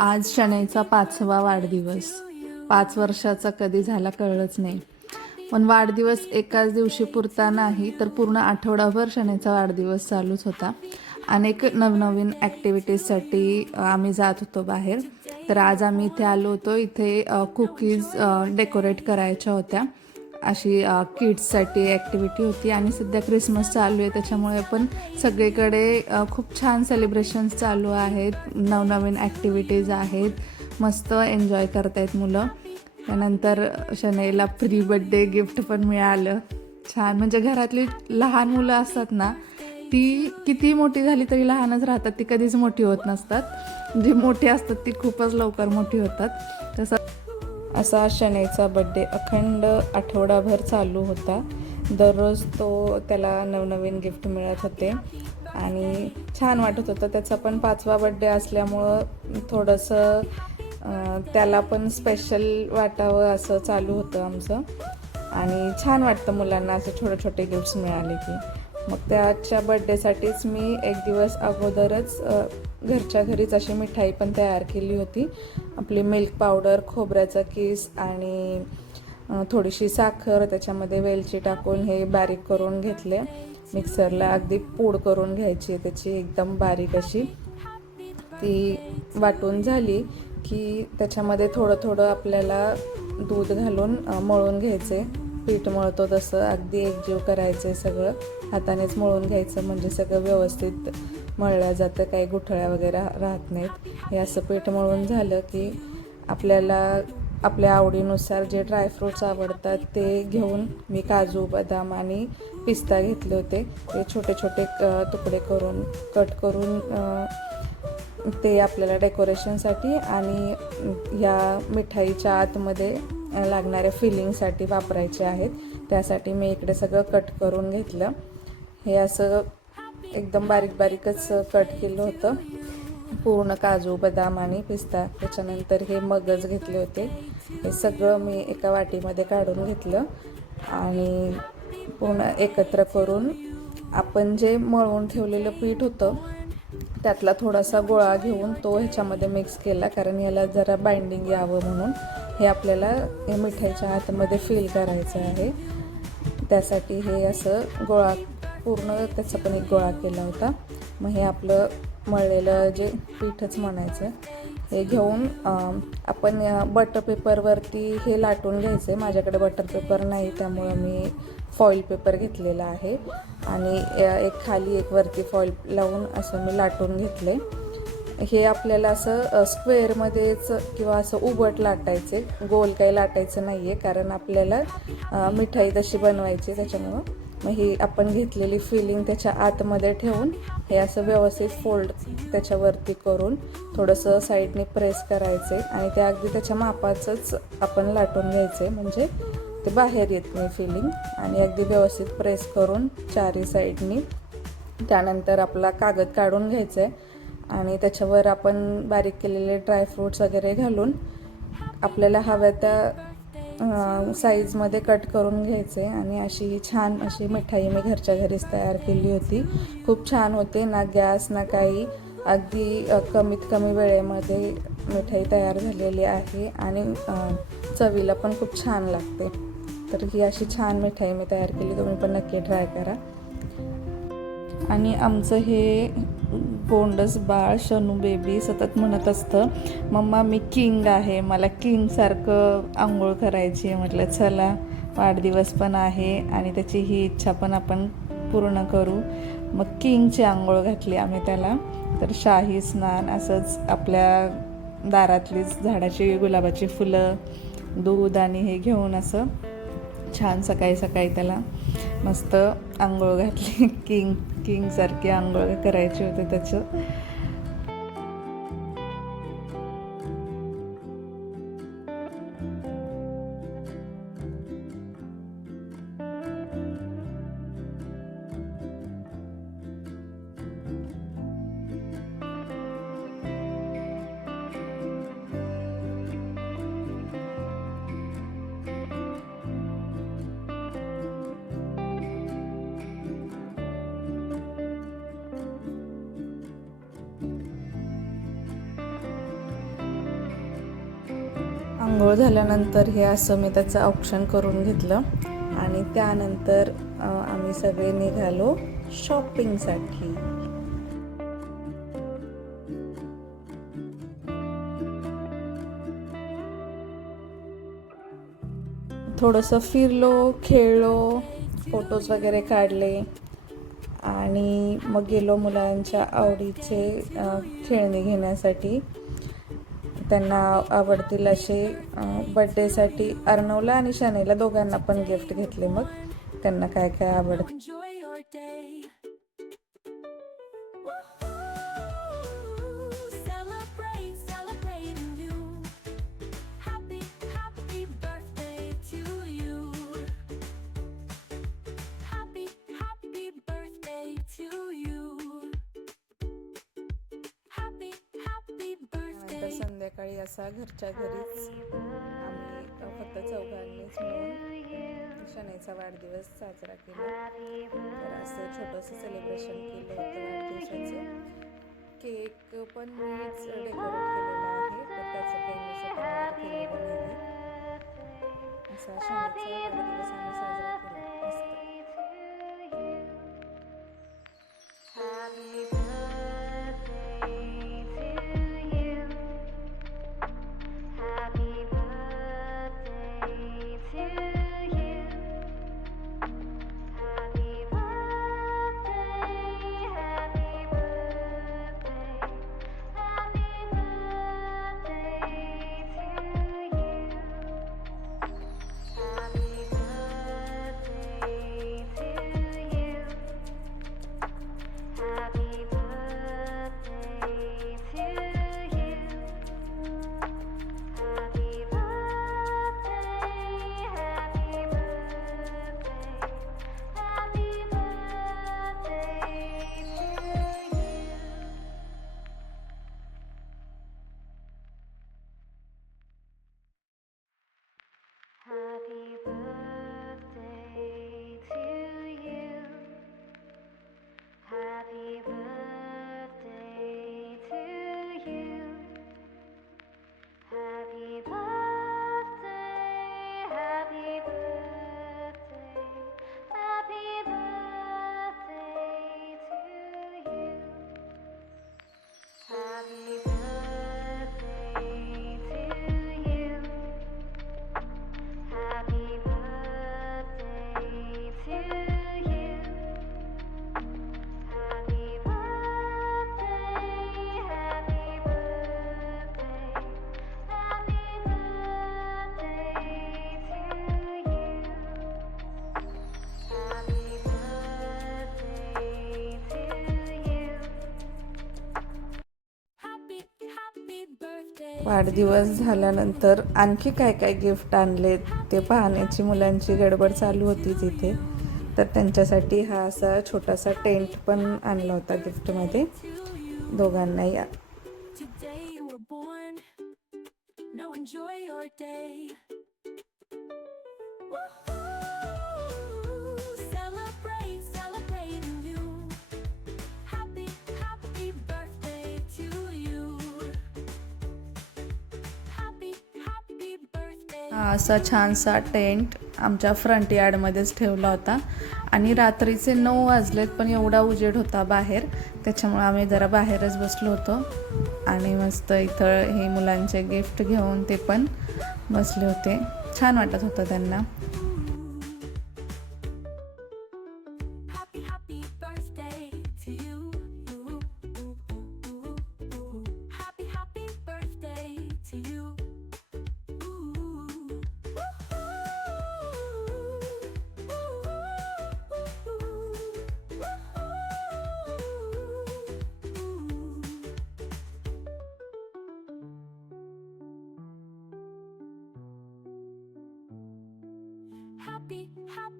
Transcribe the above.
आज शनैचा पाचवा वाढदिवस. पाच वर्षाचा कधी झाला कळलंच नाही. पण वाढदिवस एकाच दिवशी पुरता नाही तर पूर्ण आठवडाभर शनैचा वाढदिवस चालूच होता. अनेक नवनवीन ॲक्टिव्हिटीजसाठी आम्ही जात होतो बाहेर. तर आज आम्ही इथे आलो होतो इथे कुकीज डेकोरेट करायच्या होत्या. अशी किड्ससाठी ॲक्टिव्हिटी होती आणि सध्या क्रिसमस चालू आहे. त्याच्यामुळे पण सगळीकडे खूप छान सेलिब्रेशन्स चालू आहेत. नवनवीन ॲक्टिव्हिटीज आहेत. मस्त एन्जॉय करतायत मुलं. त्यानंतर शनैला प्री बड्डे गिफ्ट पण मिळालं. छान. म्हणजे घरातली लहान मुलं असतात ना ती किती मोठी झाली तरी लहानच राहतात. ती कधीच मोठी होत नसतात. जी मोठी असतात ती खूपच लवकर मोठी होतात. तसं असा शनैचा बड्डे अखंड आठवडाभर चालू होता. दररोज तो त्याला नवनवीन गिफ्ट मिळत होते. आणि छान वाटत होतं. त्याचा पण पाचवा बड्डे असल्यामुळं थोडंसं त्याला पण स्पेशल वाटावं असं चालू होतं आमचं. आणि छान वाटतं मुलांना असे छोटे छोटे गिफ्ट्स मिळाले की. मग त्याच्या बड्डेसाठीच मी एक दिवस अगोदरच घरच्या घरीच अशी मिठाई पण तयार केली होती. आपली मिल्क पावडर खोबऱ्याचा किस आणि थोडीशी साखर त्याच्यामध्ये वेलची टाकून हे बारीक करून घेतले. मिक्सरला अगदी पूड करून घ्यायची त्याची एकदम बारीक अशी. ती वाटून झाली की त्याच्यामध्ये थोडं थोडं आपल्याला दूध घालून मळून घ्यायचे पीठ मळतो तसं. अगदी एकजीव करायचं आहे सगळं. हातानेच मळून घ्यायचं म्हणजे सगळं व्यवस्थित मळलं जातं. काही गुठळ्या वगैरे राहत नाहीत. हे असं पीठ मळून झालं की आपल्याला आपल्या आवडीनुसार जे ड्रायफ्रूट्स आवडतात ते घेऊन मी काजू बदाम आणि पिस्ता घेतले होते. ते छोटे छोटे तुकडे करून कट करून ते आपल्याला डेकोरेशनसाठी आणि या मिठाईच्या आतमध्ये लागणाऱ्या फिलिंगसाठी वापरायचे आहेत. त्यासाठी मी इकडे सगळं कट करून घेतलं. हे असं एकदम बारीक बारीकच कट केलं होतं. पूर्ण काजू बदाम आणि पिस्ता. त्याच्यानंतर हे मगज घेतले होते. हे सगळं मी एका वाटीमध्ये काढून घेतलं आणि पूर्ण एकत्र करून आपण जे मळून ठेवलेलं पीठ होतं त्यातला थोडासा गोळा घेऊन तो ह्याच्यामध्ये मिक्स केला. कारण याला जरा बाइंडिंग यावं म्हणून. हे आपल्याला हे मिठाईच्या आतमध्ये फील करायचं आहे. त्यासाठी हे असं गोळा पूर्ण त्याचा पण एक गोळा केला होता. मग हे आपलं मळलेलं जे पीठच म्हणायचं हे घेऊन आपण बटर पेपरवरती हे लाटून घ्यायचं आहे माझ्याकडे बटर पेपर नाही त्यामुळं मी फॉईल पेपर घेतलेला आहे. आणि एक खाली एक वरती फॉईल लावून असं मी लाटून घेतले हे आपल्याला असं स्क्वेअरमध्येच किंवा असं उबट लाटायचे. गोल काही लाटायचं नाही आहे कारण आपल्याला मिठाई तशी बनवायची त्याच्यामुळं. मग ही आपण घेतलेली फिलिंग त्याच्या आतमध्ये ठेवून हे असं व्यवस्थित फोल्ड त्याच्यावरती करून थोडंसं साईडने प्रेस करायचे आणि ते अगदी त्याच्या मापाचंच आपण लाटून घ्यायचे. म्हणजे ते बाहेर येत नाही फिलिंग आणि अगदी व्यवस्थित प्रेस करून चारी साईडनी त्यानंतर आपला कागद काढून घ्यायचा आहे. आणि त्याच्यावर आपण बारीक केलेले ड्रायफ्रूट्स वगैरे घालून आपल्याला हव्या त्या साईजमध्ये कट करून घ्यायचे. आणि अशी छान अशी मिठाई मी घरच्या घरीच तयार केली होती. खूप छान होते ना गॅस ना काही. अगदी कमीत कमी वेळेमध्ये मिठाई तयार झालेली आहे आणि चवीला पण खूप छान लागते. तर ही अशी छान मिठाई मी तयार केली तुम्ही पण नक्की ट्राय करा. आणि आमचं हे गोंडस बाळ शनू बेबी सतत म्हणत असतं मम्मा मी किंग आहे. मला किंगसारखं आंघोळ करायची आहे. म्हटलं चला वाढदिवस पण आहे आणि त्याची ही इच्छा पण आपण पूर्ण करू. मग किंगची आंघोळ घातली आम्ही त्याला. तर शाही स्नान असंच आपल्या दारातलीच झाडाची गुलाबाची फुलं दूध आणि हे घेऊन असं छान सकाळी सकाळी त्याला मस्त आंघोळ घातली. किंग किंगसारखी आंघोळ करायची होते त्याचं. आंघोळ झाल्यानंतर हे असं मी त्याचं ऑप्शन करून घेतलं. आणि त्यानंतर आम्ही सगळे निघालो शॉपिंगसाठी. थोडंसं फिरलो खेळलो फोटोज वगैरे काढले. आणि मग गेलो मुलांच्या आवडीचे खेळणी घेण्यासाठी. त्यांना आवडतील असे बड्डेसाठी अर्णवला आणि शनेला दोघांना पण गिफ्ट घेतले मग. त्यांना काय काय आवडतं नंतर संध्याकाळी असा घरच्या घरीच आम्ही फक्त चौघांनीच मिळून शनेचा वाढदिवस साजरा केला. तर असं छोटंसं सेलिब्रेशन केलं होतं वाढदिवसाचं. केक पण मीच डेकोरेट केलेला आहे तर त्याचं काही मी स्वतः केलेलं नाही असा वाढदिवस झाल्यानंतर आणखी काय काय गिफ्ट आणले ते पाहण्याची मुलांची गडबड चालू होती तिथे तर त्यांच्यासाठी हा असा छोटासा टेंट पण आणला होता गिफ्टमध्ये दोघांनाही या. Now enjoy your day. Woohoo! असा छानसा टेंट आमच्या फ्रंट यार्डमध्येच ठेवला होता. आणि रात्रीचे नऊ वाजलेत पण एवढा उजेड होता बाहेर. त्याच्यामुळे आम्ही जरा बाहेरच बसलो होतो. आणि मस्त इथं हे मुलांचे गिफ्ट घेऊन ते पण बसले होते. छान वाटत होतं त्यांना. Happy, happy